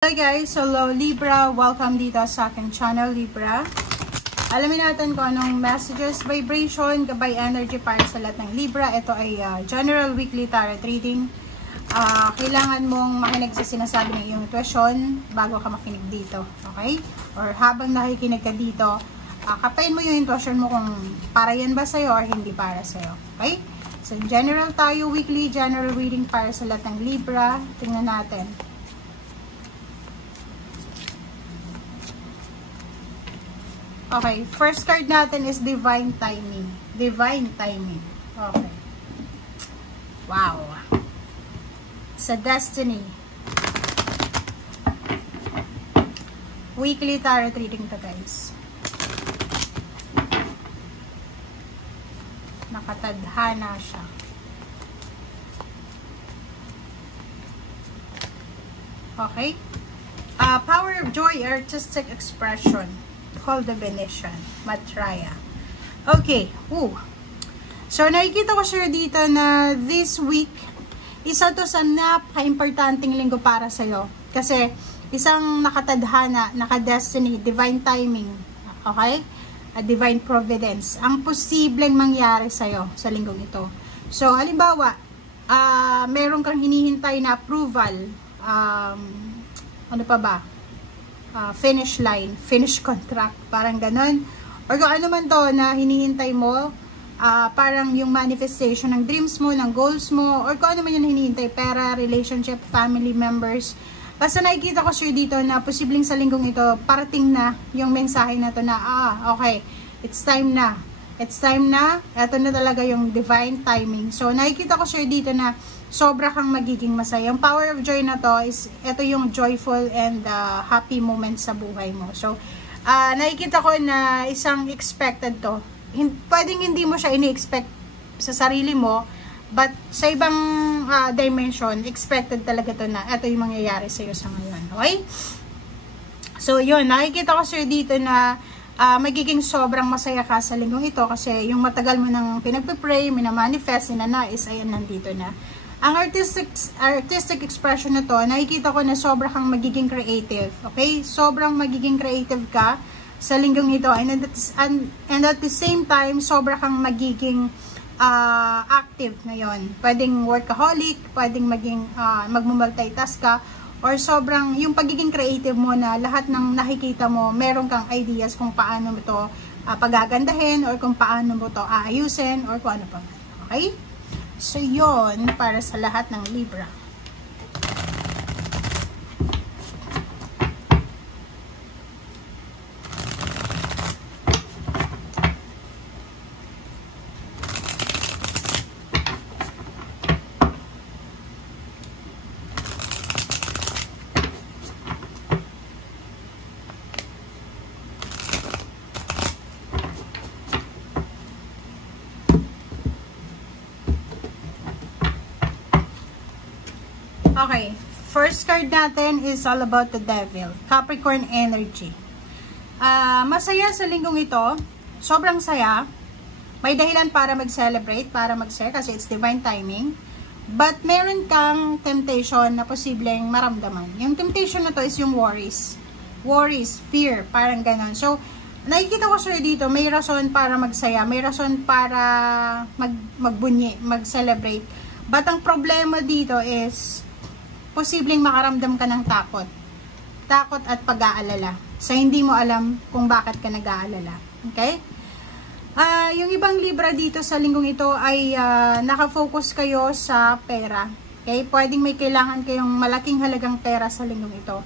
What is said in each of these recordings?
Hi guys! Hello Libra! Welcome dito sa aking channel Libra. Alamin natin kung anong messages, vibration, gabay energy para sa lahat ng Libra. Ito ay general weekly tarot reading. Kailangan mong makinig sa sinasabi ng iyong intuition bago ka makinig dito. Okay? Or habang nakikinig ka dito, kapain mo yung intuition mo kung para yan ba sa'yo or hindi para sa'yo. Okay? So general tayo, weekly general reading para sa lahat ng Libra. Tingnan natin. Okay, first card natin is Divine Timing. Divine Timing. Okay. Wow. It's a destiny. Weekly tarot reading to guys. Nakatadhana siya. Okay. Power of joy, artistic expression. Called the Venetian, Maitreya. Okay. So, nakikita ko sure dito na this week, isa to sa napaka-importanting linggo para sa'yo. Kasi, isang nakatadhana, naka-destiny, divine timing, okay? A divine providence. Ang posibleng mangyari sa'yo sa linggong ito. So, halimbawa, meron kang hinihintay na approval, ano pa ba? Finish line, finish contract, parang ganun. Or kung ano man to na hinihintay mo, parang yung manifestation ng dreams mo, ng goals mo, or kung ano man yung hinihintay, pera, relationship, family members. Basta nakikita ko sure dito na posibleng sa linggong ito, parating na yung mensahe na to na, okay, it's time na. It's time na. Ito na talaga yung divine timing. So, nakikita ko sure dito na sobra kang magiging masaya. Yung power of joy na to is, ito yung joyful and happy moments sa buhay mo. So, nakikita ko na isang expected to. Pwedeng hindi mo siya ini-expect sa sarili mo, but sa ibang dimension, expected talaga to na ito yung mangyayari sa'yo sa ngayon. Okay? So, yun. Nakikita ko sure dito na magiging sobrang masaya ka sa linggong ito kasi yung matagal mo nang pinagpipray, minamanifest, sinanais, ayan, nandito na. Ang artistic expression na to, nakikita ko na sobrang kang magiging creative. Okay? Sobrang magiging creative ka sa linggong ito. And at the same time, sobrang kang magiging active ngayon. Pwedeng workaholic, pwedeng maging magmumultitask ka, or sobrang yung pagiging creative mo na lahat ng nakikita mo, meron kang ideas kung paano mo ito pagagandahin, or kung paano mo ito aayusin, or kung ano pa. Okay? So, yon para sa lahat ng Libra. Okay, first card natin is all about the devil, Capricorn energy. Masaya sa linggong ito, sobrang saya. May dahilan para mag-celebrate, para mag-share kasi it's divine timing. But meron kang temptation na posibleng maramdaman. Yung temptation na to is yung worries. Worries, fear, parang ganon. So, nakikita ko sure dito, may rason para magsaya, may rason para magbunyi, mag-celebrate. But ang problema dito is posibleng makaramdam ka ng takot. Takot at pag-aalala. Sa hindi mo alam kung bakit ka nag-aalala. Okay? Yung ibang Libra dito sa linggong ito ay nakafocus kayo sa pera. Okay? Pwedeng may kailangan kayong malaking halagang pera sa linggong ito.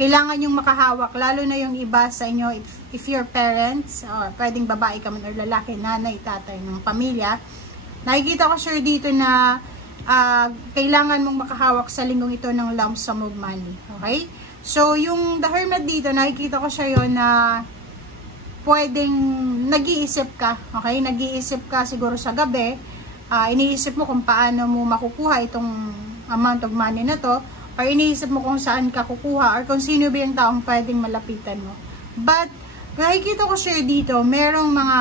Kailangan yung makahawak, lalo na yung iba sa inyo, if your parents, or pwedeng babae ka man or lalaki, nanay, tatay, ng pamilya, nakikita ko sure dito na kailangan mong makahawak sa linggong ito ng lump sum of money. Okay? So, yung the hermit dito, nakikita ko siya yun na pwedeng nag-iisip ka. Okay? Nag-iisip ka siguro sa gabi. Iniisip mo kung paano mo makukuha itong amount of money na to. Or iniisip mo kung saan ka kukuha. Or kung sino ba yung taong pwedeng malapitan mo. But, nakikita ko siya dito, merong mga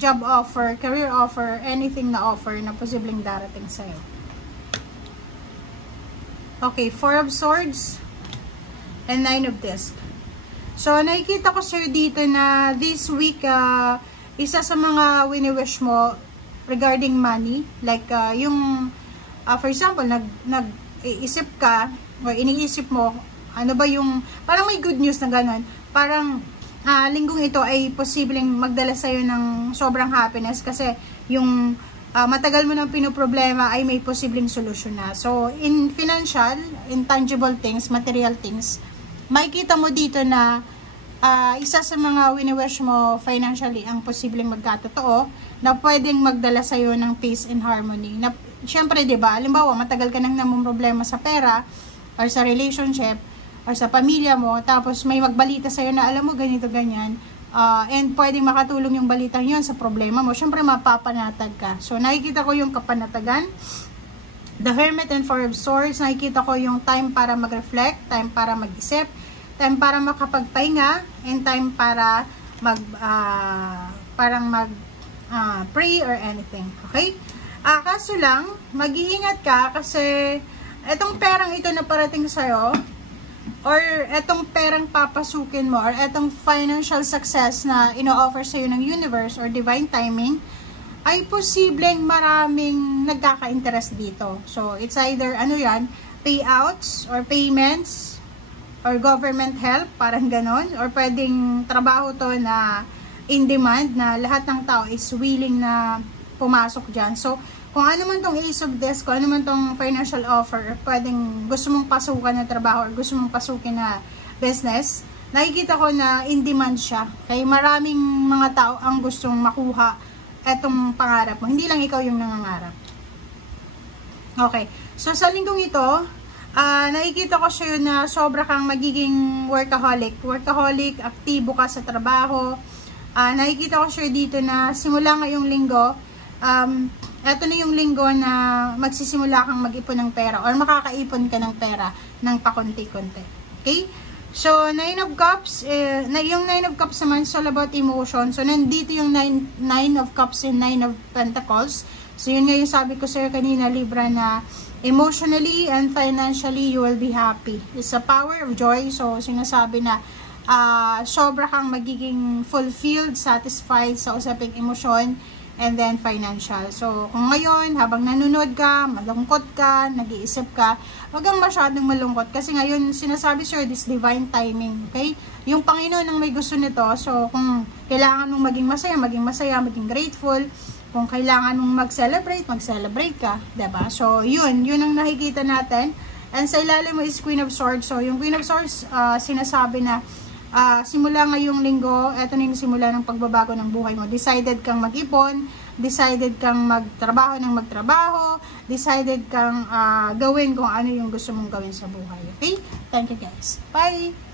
job offer, career offer, anything na offer na posibleng darating sa'yo. Okay, Four of Swords. and 9 of disc. So, nakikita ko sir dito na this week, isa sa mga wini-wish mo regarding money, like yung, for example, nag-iisip ka, or iniisip mo, ano ba yung, parang may good news na gano'n, parang linggong ito ay posibleng magdala sa'yo ng sobrang happiness kasi yung matagal mo nang pinoproblema ay may posibleng solusyon na. So, in financial, intangible things, material things, makikita mo dito na isa sa mga wini-wish mo financially ang posibleng magkatotoo na pwedeng magdala sa'yo ng peace and harmony. Na, syempre, diba, halimbawa, matagal ka nang namumroblema sa pera or sa relationship or sa pamilya mo, tapos may magbalita sa'yo na alam mo, ganito, ganyan, and pwedeng makatulong yung balitang yun sa problema mo, syempre mapapanatag ka. So, nakikita ko yung kapanatagan, the Hermit and Four of Swords, nakikita ko yung time para mag-reflect, time para mag-isip, time para makapagpahinga, and time para pray or anything. Okay? Kaso lang, mag-iingat ka kasi etong perang ito na parating sa'yo, or etong perang papasukin mo, or etong financial success na ino-offer sa'yo ng universe or divine timing, ay posibleng maraming nagkaka-interest dito. So, it's either, payouts or payments, or government help, parang ganon, or pwedeng trabaho to na in demand, na lahat ng tao is willing na pumasok dyan. So, kung ano man tong Ace of Discs, kung ano man tong financial offer, pwedeng gusto mong pasukan na trabaho, or gusto mong pasukin na business, nakikita ko na in demand siya. Kaya maraming mga tao ang gustong makuha etong pangarap mo. Hindi lang ikaw yung nangangarap. Okay. So, sa linggong ito, nakikita ko sa'yo na sobra kang magiging workaholic. Workaholic, aktibo ka sa trabaho. Nakikita ko sa'yo dito na simula ngayong linggo, eto na yung linggo na magsisimula kang mag-ipon ng pera or makakaipon ka ng pera ng pakunti-kunti. Okay? So, 9 of Cups, yung 9 of Cups naman is all about emotion. So, nandito yung 9 of Cups and 9 of Pentacles. So, yun nga yung sabi ko sa'yo kanina, Libra, na emotionally and financially, you will be happy. It's a power of joy. So, sinasabi na sobra kang magiging fulfilled, satisfied sa usaping emosyon, and then financial. So, kung ngayon, habang nanonood ka, malungkot ka, nag-iisip ka, wag kang masyadong malungkot. Kasi ngayon, sinasabi sir, this divine timing. Okay? Yung Panginoon ang may gusto nito. So, kung kailangan mong maging masaya, maging grateful. Kung kailangan mong mag-celebrate ka. Diba? So, yun ang nakikita natin. And sa ilalim mo is Queen of Swords. So, yung Queen of Swords, sinasabi na, simula ngayong linggo, eto na yung simula ng pagbabago ng buhay mo. Decided kang mag-ipon, decided kang magtrabaho, decided kang gawin kung ano yung gusto mong gawin sa buhay. Okay? Thank you guys. Bye!